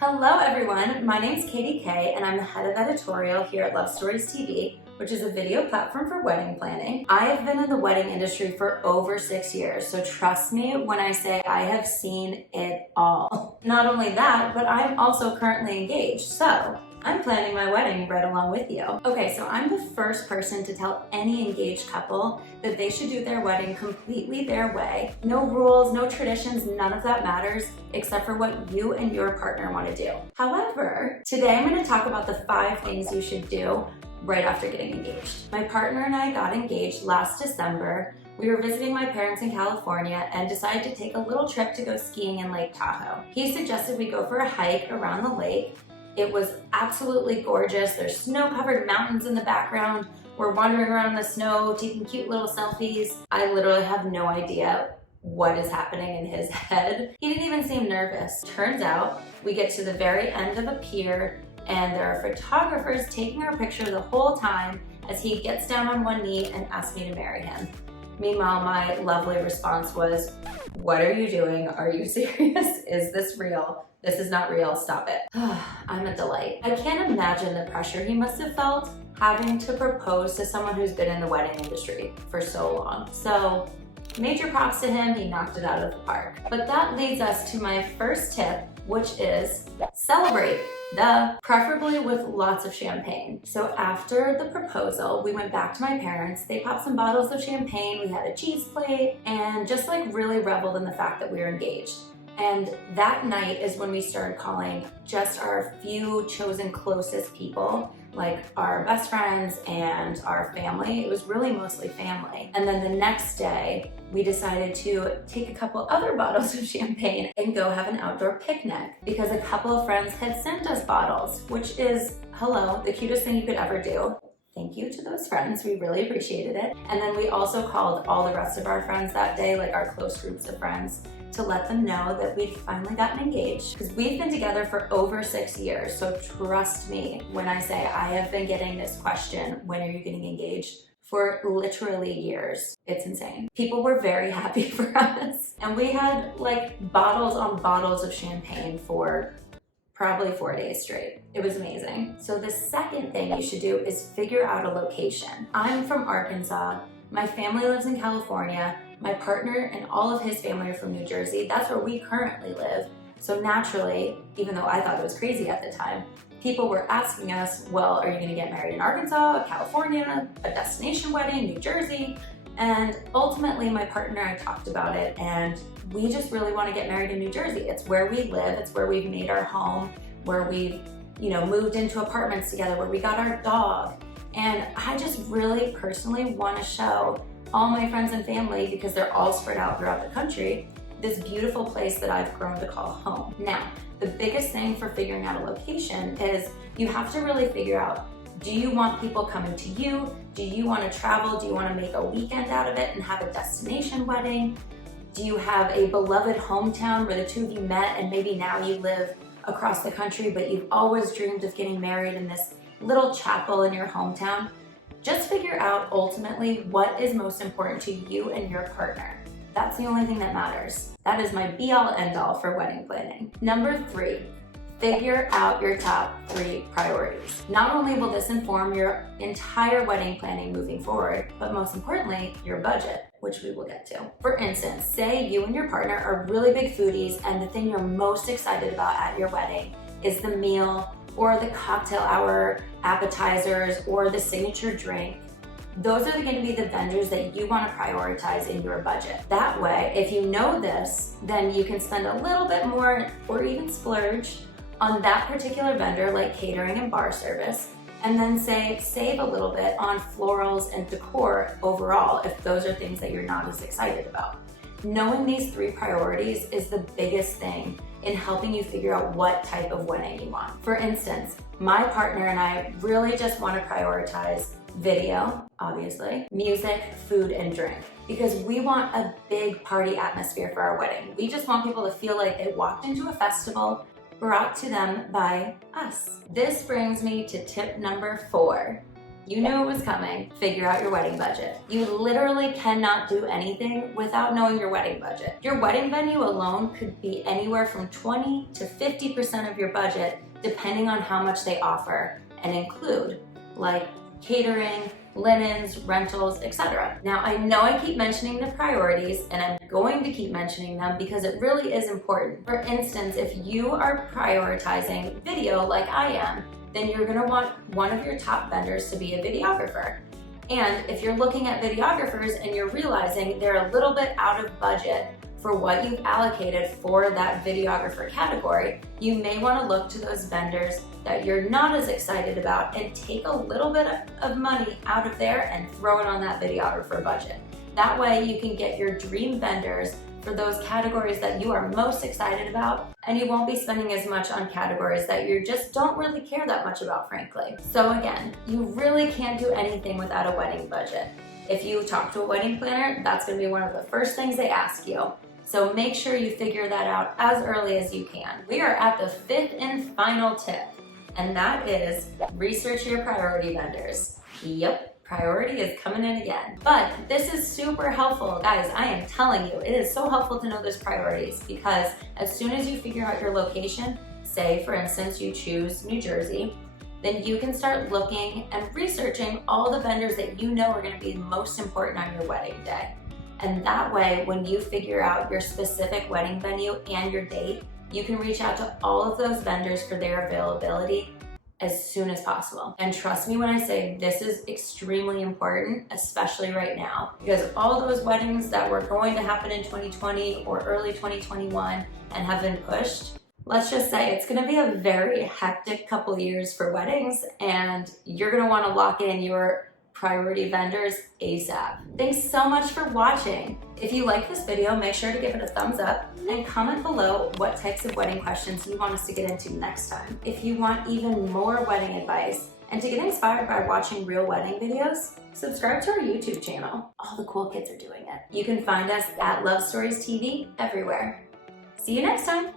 Hello everyone, my name's Katie Kay and I'm the head of editorial here at Love Stories TV, which is a video platform for wedding planning. I have been in the wedding industry for over 6 years, so trust me when I say I have seen it all. Not only that, but I'm also currently engaged, so I'm planning my wedding right along with you. Okay, so I'm the first person to tell any engaged couple that they should do their wedding completely their way. No rules, no traditions, none of that matters except for what you and your partner want to do. However, today I'm going to talk about the 5 things you should do right after getting engaged. My partner and I got engaged last December. We were visiting my parents in California and decided to take a little trip to go skiing in Lake Tahoe. He suggested we go for a hike around the lake. It was absolutely gorgeous. There's snow-covered mountains in the background. We're wandering around in the snow, taking cute little selfies. I literally have no idea what is happening in his head. He didn't even seem nervous. Turns out, we get to the very end of a pier and there are photographers taking our picture the whole time as he gets down on one knee and asks me to marry him. Meanwhile, my lovely response was, "What are you doing? Are you serious? Is this real? This is not real, stop it." I'm a delight. I can't imagine the pressure he must have felt having to propose to someone who's been in the wedding industry for so long. So major props to him, he knocked it out of the park. But that leads us to my first tip, which is celebrate. Preferably with lots of champagne. So after the proposal, we went back to my parents. They popped some bottles of champagne, we had a cheese plate, and just like really reveled in the fact that we were engaged. And that night is when we started calling just our few chosen closest people, like our best friends and our family. It was really mostly family. And then the next day, we decided to take a couple other bottles of champagne and go have an outdoor picnic because a couple of friends had sent us bottles, which is, hello, the cutest thing you could ever do. Thank you to those friends, we really appreciated it. And then we also called all the rest of our friends that day, like our close groups of friends, to let them know that we'd finally gotten engaged. Because we've been together for over 6 years, so trust me when I say I have been getting this question, when are you getting engaged? For literally years. It's insane. People were very happy for us. And we had like bottles on bottles of champagne for probably 4 days straight. It was amazing. So the second thing you should do is figure out a location. I'm from Arkansas. My family lives in California. My partner and all of his family are from New Jersey. That's where we currently live. So naturally, even though I thought it was crazy at the time, people were asking us, well, are you gonna get married in Arkansas, California, a destination wedding, New Jersey? And ultimately, my partner and I talked about it, and we just really wanna get married in New Jersey. It's where we live, it's where we've made our home, where we've moved into apartments together, where we got our dog. And I just really personally wanna show all my friends and family, because they're all spread out throughout the country, this beautiful place that I've grown to call home. Now, the biggest thing for figuring out a location is you have to really figure out, do you want people coming to you? Do you want to travel? Do you want to make a weekend out of it and have a destination wedding? Do you have a beloved hometown where the two of you met and maybe now you live across the country, but you've always dreamed of getting married in this little chapel in your hometown? Just figure out ultimately what is most important to you and your partner. That's the only thing that matters. That is my be-all end-all for wedding planning. Number 3, figure out your top 3 priorities. Not only will this inform your entire wedding planning moving forward, but most importantly, your budget, which we will get to. For instance, say you and your partner are really big foodies and the thing you're most excited about at your wedding is the meal or the cocktail hour, appetizers, or the signature drink. Those are going to be the vendors that you want to prioritize in your budget. That way, if you know this, then you can spend a little bit more or even splurge on that particular vendor, like catering and bar service, and then save a little bit on florals and decor overall if those are things that you're not as excited about. Knowing these 3 priorities is the biggest thing in helping you figure out what type of wedding you want. For instance, my partner and I really just want to prioritize video, obviously, music, food, and drink, because we want a big party atmosphere for our wedding. We just want people to feel like they walked into a festival brought to them by us. This brings me to tip number 4. You knew it was coming. Figure out your wedding budget. You literally cannot do anything without knowing your wedding budget. Your wedding venue alone could be anywhere from 20 to 50% of your budget, depending on how much they offer and include, like catering, linens, rentals, etc. Now, I know I keep mentioning the priorities, and I'm going to keep mentioning them because it really is important. For instance, if you are prioritizing video like I am, then you're gonna want one of your top vendors to be a videographer. And if you're looking at videographers and you're realizing they're a little bit out of budget for what you've allocated for that videographer category, you may want to look to those vendors that you're not as excited about and take a little bit of money out of there and throw it on that videographer budget. That way you can get your dream vendors for those categories that you are most excited about, and you won't be spending as much on categories that you just don't really care that much about, frankly. So again, you really can't do anything without a wedding budget. If you talk to a wedding planner, that's going to be one of the first things they ask you. So make sure you figure that out as early as you can. We are at the 5th and final tip, and that is research your priority vendors. Yep, priority is coming in again. But this is super helpful. Guys, I am telling you, it is so helpful to know those priorities, because as soon as you figure out your location, say for instance you choose New Jersey, then you can start looking and researching all the vendors that you know are going to be most important on your wedding day. And that way, when you figure out your specific wedding venue and your date, you can reach out to all of those vendors for their availability as soon as possible. And trust me when I say this is extremely important, especially right now, because all those weddings that were going to happen in 2020 or early 2021 and have been pushed, let's just say it's gonna be a very hectic couple years for weddings, and you're gonna wanna lock in your priority vendors ASAP. Thanks so much for watching. If you like this video, make sure to give it a thumbs up and comment below what types of wedding questions you want us to get into next time. If you want even more wedding advice and to get inspired by watching real wedding videos, subscribe to our YouTube channel. All the cool kids are doing it. You can find us at Love Stories TV everywhere. See you next time.